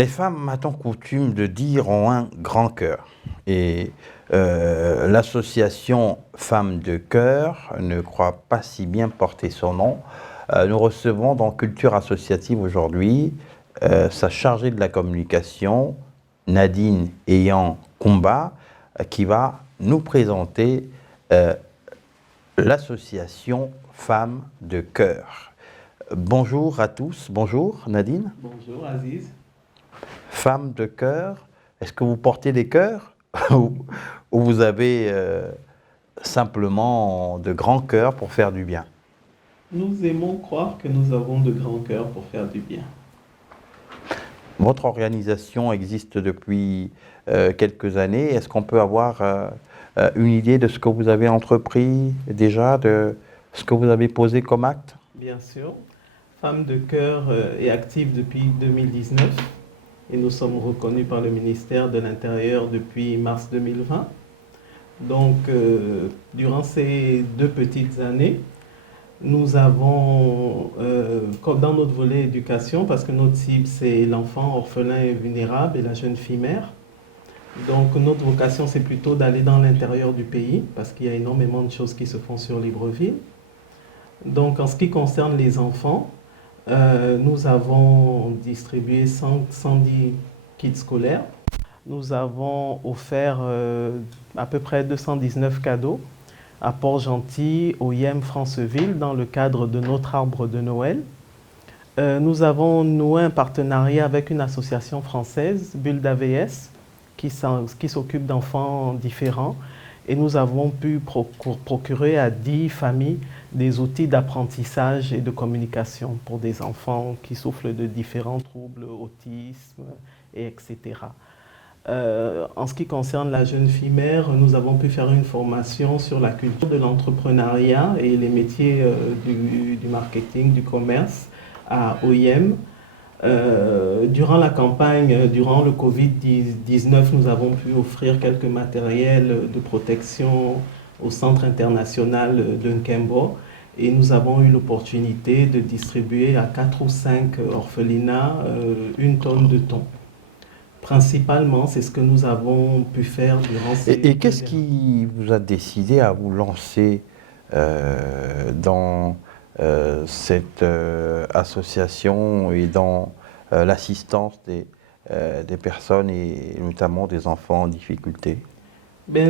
Les femmes, a-t-on coutume de dire, ont un grand cœur. Et l'association Femmes de Cœur ne croit pas si bien porter son nom. Nous recevons dans Culture Associative aujourd'hui sa chargée de la communication, Nadine Ayant Combat, qui va nous présenter l'association Femmes de Cœur. Bonjour à tous, bonjour Nadine. Bonjour Aziz. Femmes de cœur, est-ce que vous portez des cœurs ou vous avez simplement de grands cœurs pour faire du bien? Nous aimons croire que nous avons de grands cœurs pour faire du bien. Votre organisation existe depuis quelques années. Est-ce qu'on peut avoir une idée de ce que vous avez entrepris déjà, de ce que vous avez posé comme acte? Bien sûr. Femmes de Cœur est active depuis 2019 et nous sommes reconnus par le ministère de l'Intérieur depuis mars 2020. Donc, durant ces 2 petites années, nous avons, dans notre volet éducation, parce que notre cible c'est l'enfant orphelin et vulnérable et la jeune fille mère. Donc notre vocation c'est plutôt d'aller dans l'intérieur du pays, parce qu'il y a énormément de choses qui se font sur Libreville. Donc en ce qui concerne les enfants, nous avons distribué 110 kits scolaires. Nous avons offert à peu près 219 cadeaux à Port-Gentil, au IEM Franceville, dans le cadre de notre arbre de Noël. Nous avons noué un partenariat avec une association française, Bulle d'AVS, qui s'occupe d'enfants différents. Et nous avons pu procurer à 10 familles des outils d'apprentissage et de communication pour des enfants qui souffrent de différents troubles, autisme, etc. En ce qui concerne la jeune fille mère, nous avons pu faire une formation sur la culture de l'entrepreneuriat et les métiers du marketing, du commerce à OIM. Durant la campagne, durant le Covid-19, nous avons pu offrir quelques matériels de protection au Centre international de Nkembo et nous avons eu l'opportunité de distribuer à 4 ou 5 orphelinats 1 tonne de thon. Principalement, c'est ce que nous avons pu faire durant ces... Et qu'est-ce qui vous a décidé à vous lancer dans cette association et dans l'assistance des personnes et notamment des enfants en difficulté?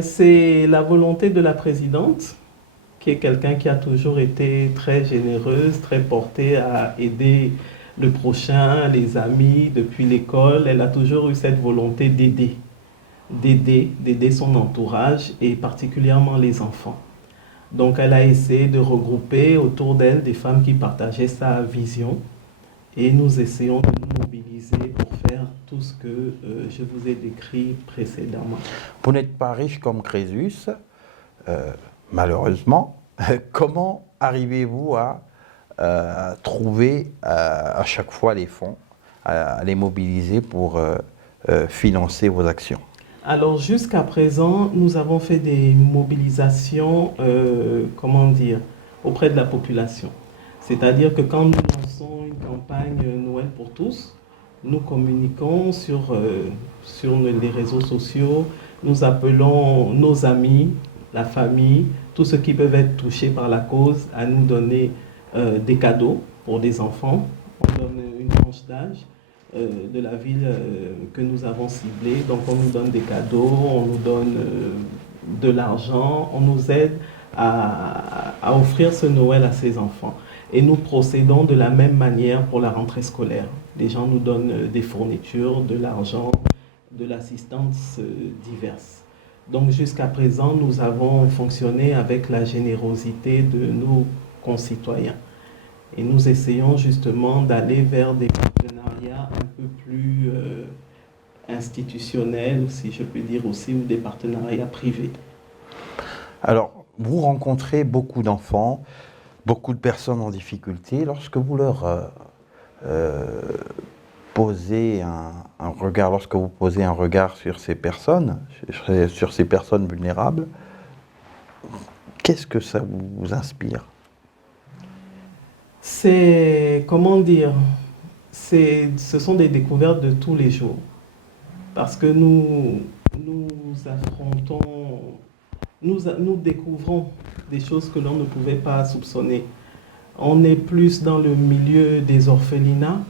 C'est la volonté de la présidente, qui est quelqu'un qui a toujours été très généreuse, très portée à aider le prochain, les amis, depuis l'école. Elle a toujours eu cette volonté d'aider son entourage et particulièrement les enfants. Donc elle a essayé de regrouper autour d'elle des femmes qui partageaient sa vision et nous essayons de nous mobiliser pour faire tout ce que je vous ai décrit précédemment. Vous n'êtes pas riche comme Crésus, malheureusement. Comment arrivez-vous à trouver à chaque fois les fonds, à les mobiliser pour financer vos actions? Alors jusqu'à présent, nous avons fait des mobilisations, auprès de la population. C'est-à-dire que quand nous lançons une campagne Noël pour tous, nous communiquons sur les réseaux sociaux, nous appelons nos amis, la famille, tous ceux qui peuvent être touchés par la cause à nous donner des cadeaux pour des enfants. On donne une tranche d'âge de la ville que nous avons ciblée. Donc on nous donne des cadeaux, on nous donne de l'argent, on nous aide à offrir ce Noël à ces enfants. Et nous procédons de la même manière pour la rentrée scolaire. Les gens nous donnent des fournitures, de l'argent, de l'assistance diverse. Donc jusqu'à présent, nous avons fonctionné avec la générosité de nos concitoyens. Et nous essayons justement d'aller vers des partenariats un peu plus institutionnels, si je peux dire aussi, ou des partenariats privés. Alors, vous rencontrez beaucoup d'enfants, beaucoup de personnes en difficulté. Lorsque vous leur posez un regard, lorsque vous posez un regard sur ces personnes vulnérables, qu'est-ce que ça vous inspire? C'est, ce sont des découvertes de tous les jours. Parce que nous affrontons, nous découvrons des choses que l'on ne pouvait pas soupçonner. On est plus dans le milieu des orphelinats.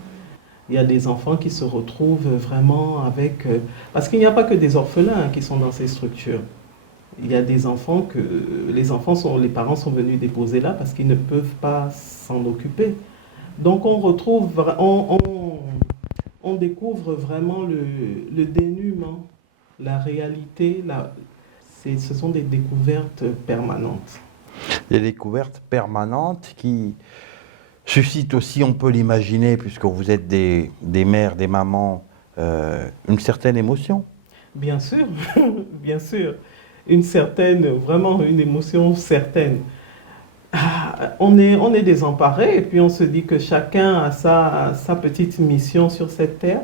Il y a des enfants qui se retrouvent vraiment avec... parce qu'il n'y a pas que des orphelins qui sont dans ces structures. Il y a des enfants que les parents sont venus déposer là parce qu'ils ne peuvent pas s'en occuper. Donc on découvre vraiment le dénuement, la réalité. Ce sont des découvertes permanentes. Des découvertes permanentes qui suscitent aussi, on peut l'imaginer, puisque vous êtes des mères, des mamans, une certaine émotion. Bien sûr, bien sûr. Vraiment une émotion certaine. On est désemparés et puis on se dit que chacun a sa petite mission sur cette terre.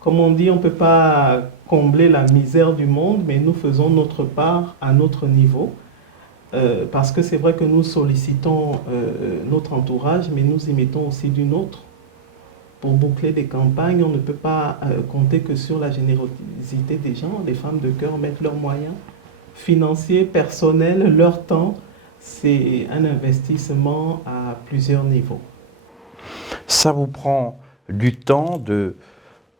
Comme on dit, on ne peut pas combler la misère du monde, mais nous faisons notre part à notre niveau. Parce que c'est vrai que nous sollicitons notre entourage, mais nous y mettons aussi du nôtre. Pour boucler des campagnes, on ne peut pas compter que sur la générosité des gens. Les femmes de cœur mettent leurs moyens financiers, personnels, leur temps. C'est un investissement à plusieurs niveaux. Ça vous prend du temps de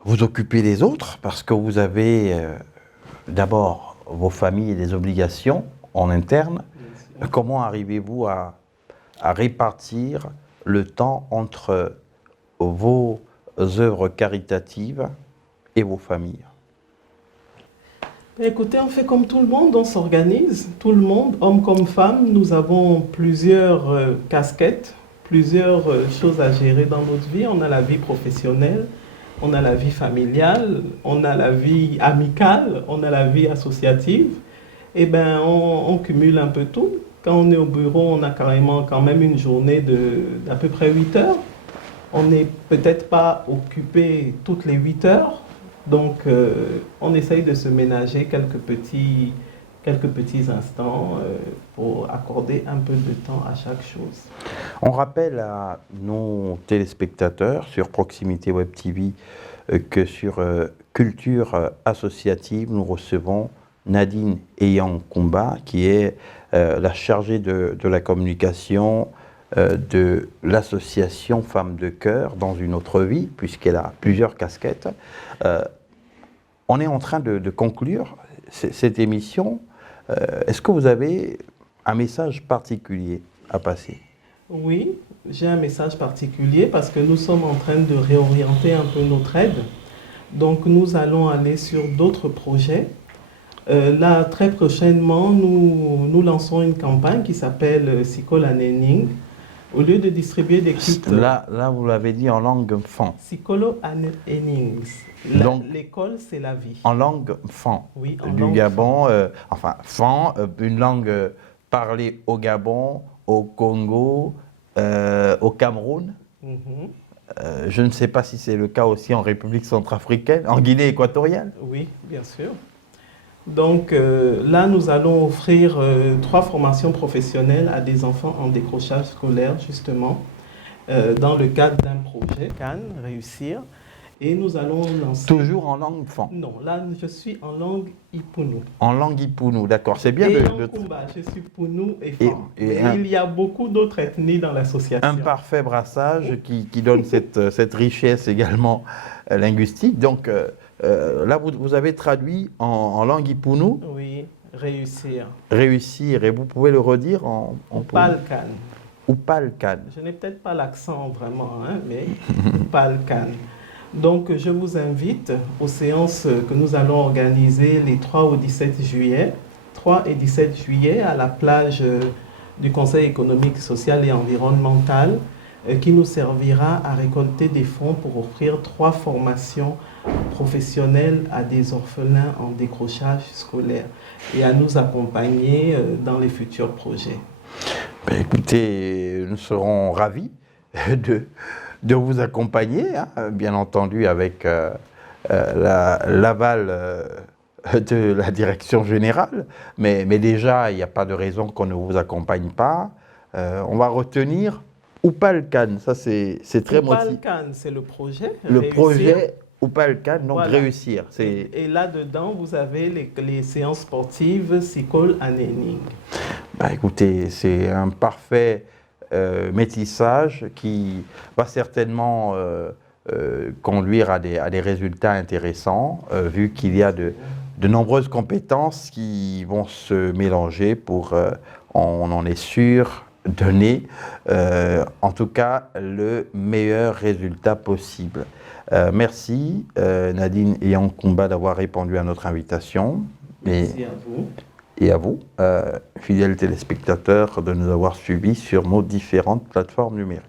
vous occuper des autres, parce que vous avez d'abord vos familles et des obligations en interne. Comment arrivez-vous à répartir le temps entre vos œuvres caritatives et vos familles? Écoutez, on fait comme tout le monde, on s'organise. Tout le monde, hommes comme femmes, nous avons plusieurs casquettes, plusieurs choses à gérer dans notre vie. On a la vie professionnelle, on a la vie familiale, on a la vie amicale, on a la vie associative. Eh bien, on cumule un peu tout. Quand on est au bureau, on a carrément quand même une journée d'à peu près 8 heures. On n'est peut-être pas occupé toutes les 8 heures. Donc, on essaye de se ménager quelques petits instants pour accorder un peu de temps à chaque chose. On rappelle à nos téléspectateurs sur Proximité Web TV que sur Culture Associative, nous recevons Nadine Eyang-Kumba, qui est la chargée de la communication de l'association Femmes de Cœur dans une autre vie, puisqu'elle a plusieurs casquettes. On est en train de conclure cette émission. Est-ce que vous avez un message particulier à passer? Oui, j'ai un message particulier parce que nous sommes en train de réorienter un peu notre aide. Donc nous allons aller sur d'autres projets. Là, très prochainement, nous lançons une campagne qui s'appelle Sikol Anening. Au lieu de distribuer des kits... Là, vous l'avez dit en langue fan. Sikolo Anening. L'école, c'est la vie. En langue fan. Oui, en du langue Gabon, enfin, fan, une langue parlée au Gabon, au Congo, au Cameroun. Je ne sais pas si c'est le cas aussi en République centrafricaine, en Guinée équatoriale. Oui, bien sûr. Donc là, nous allons offrir 3 formations professionnelles à des enfants en décrochage scolaire, justement, dans le cadre d'un projet Cannes Réussir. Et nous allons lancer... Toujours en langue fan? Non, là, je suis en langue Ipounou. En langue Ipounou, d'accord. C'est bien Kumba, je suis Pounou et fan. Il y a beaucoup d'autres ethnies dans l'association. Un parfait brassage qui donne cette richesse également linguistique. Donc, là, vous avez traduit en langue Ipounou. Oui, réussir. Réussir, et vous pouvez le redire en Upalkan. Upalkan. Je n'ai peut-être pas l'accent vraiment, hein, mais Upalkan. Donc, je vous invite aux séances que nous allons organiser les 3 au 17 juillet. 3 et 17 juillet à la plage du Conseil économique, social et environnemental qui nous servira à récolter des fonds pour offrir 3 formations professionnelles à des orphelins en décrochage scolaire et à nous accompagner dans les futurs projets. Ben écoutez, nous serons ravis de vous accompagner, hein, bien entendu avec l'aval de la direction générale, mais déjà, il n'y a pas de raison qu'on ne vous accompagne pas. On va retenir Oupal-Can, ça c'est très motivant. Oupal-Can, c'est le projet. Le Réussir. projet Oupal-Can, donc Voilà. réussir. Et là-dedans, vous avez les séances sportives Sikol Anéning. Bah, écoutez, c'est un parfait métissage qui va certainement conduire à des résultats intéressants, vu qu'il y a de nombreuses compétences qui vont se mélanger pour, on en est sûr, donner en tout cas le meilleur résultat possible. Merci Nadine et Yankoumba d'avoir répondu à notre invitation. Merci à vous. Et à vous, fidèles téléspectateurs, de nous avoir suivis sur nos différentes plateformes numériques.